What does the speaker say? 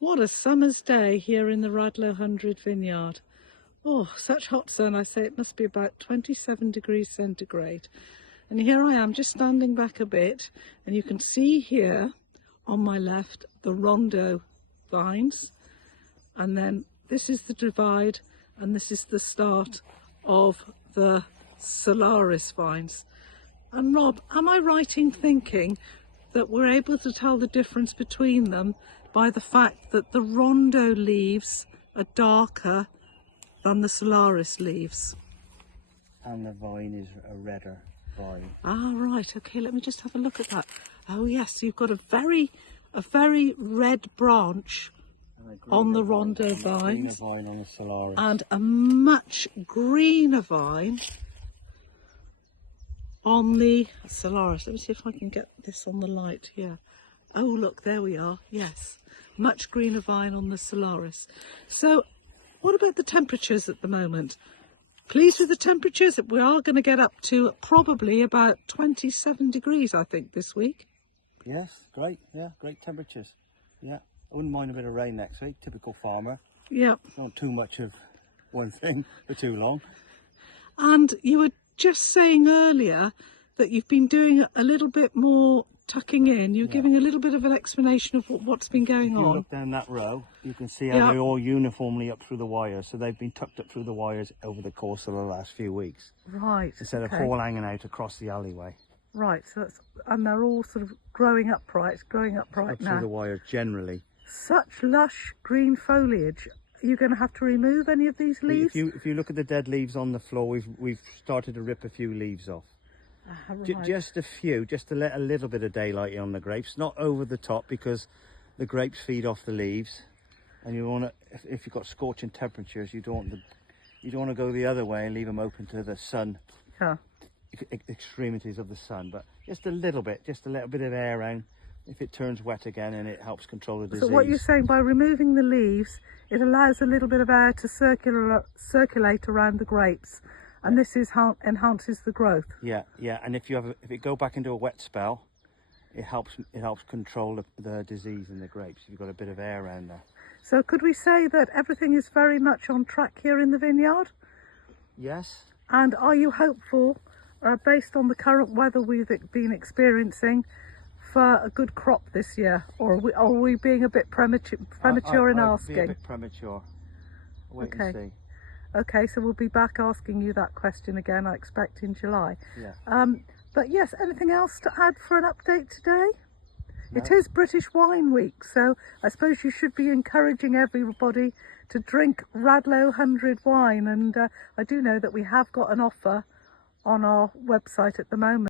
What a summer's day here in the Radlow 100 Vineyard. Oh, such hot sun. I say it must be about 27 degrees centigrade. And here I am just standing back a bit, and you can see here on my left the Rondo vines, and then this is the divide, and this is the start of the Solaris vines. And Rob, am I right in thinking that we're able to tell the difference between them by the fact that the Rondo leaves are darker than the Solaris leaves? And the vine is a redder vine. Ah, right. Okay, let me just have a look at that. Oh yes, you've got a very red branch on the Rondo vines, vine on the Solaris, and a much greener vine on the Solaris. Let me see if I can get this on the light here. Oh look, there we are. Yes, much greener vine on the Solaris. So what about the temperatures at the moment? Pleased with the temperatures? We are going to get up to probably about 27 degrees, I think, this week. Yes, great. Yeah, great temperatures. Yeah, I wouldn't mind a bit of rain next week. Typical farmer. Yeah. Not too much of one thing for too long. And you were just saying earlier that you've been doing a little bit more tucking in. You're giving a little bit of an explanation of what's been going on. If you look down that row, you can see how they're all uniformly up through the wires. So they've been tucked up through the wires over the course of the last few weeks. Right. Instead of all hanging out across the alleyway. Right. So that's, and they're all sort of growing upright now. Through the wires generally. Such lush green foliage. Are you going to have to remove any of these leaves? If you look at the dead leaves on the floor, we've started to rip a few leaves off. Right. Just a few, just to let a little bit of daylight on the grapes, not over the top, because the grapes feed off the leaves, and you want to, if you've got scorching temperatures, you don't want to go the other way and leave them open to the sun, extremities of the sun. But just a little bit of air around. If it turns wet again, and it helps control the disease. So what you're saying, by removing the leaves, it allows a little bit of air to circulate around the grapes. And this enhances the growth. Yeah, and if it go back into a wet spell, it helps control the disease in the grapes. You've got a bit of air around there. So could we say that everything is very much on track here in the vineyard? Yes. And are you hopeful, based on the current weather we've been experiencing, for a good crop this year, or are we being a bit premature in asking? Be a bit premature. Wait and see. Okay, so we'll be back asking you that question again, I expect, in July. Yeah. But yes, anything else to add for an update today? No. It is British Wine Week, so I suppose you should be encouraging everybody to drink Radlow 100 wine. And I do know that we have got an offer on our website at the moment.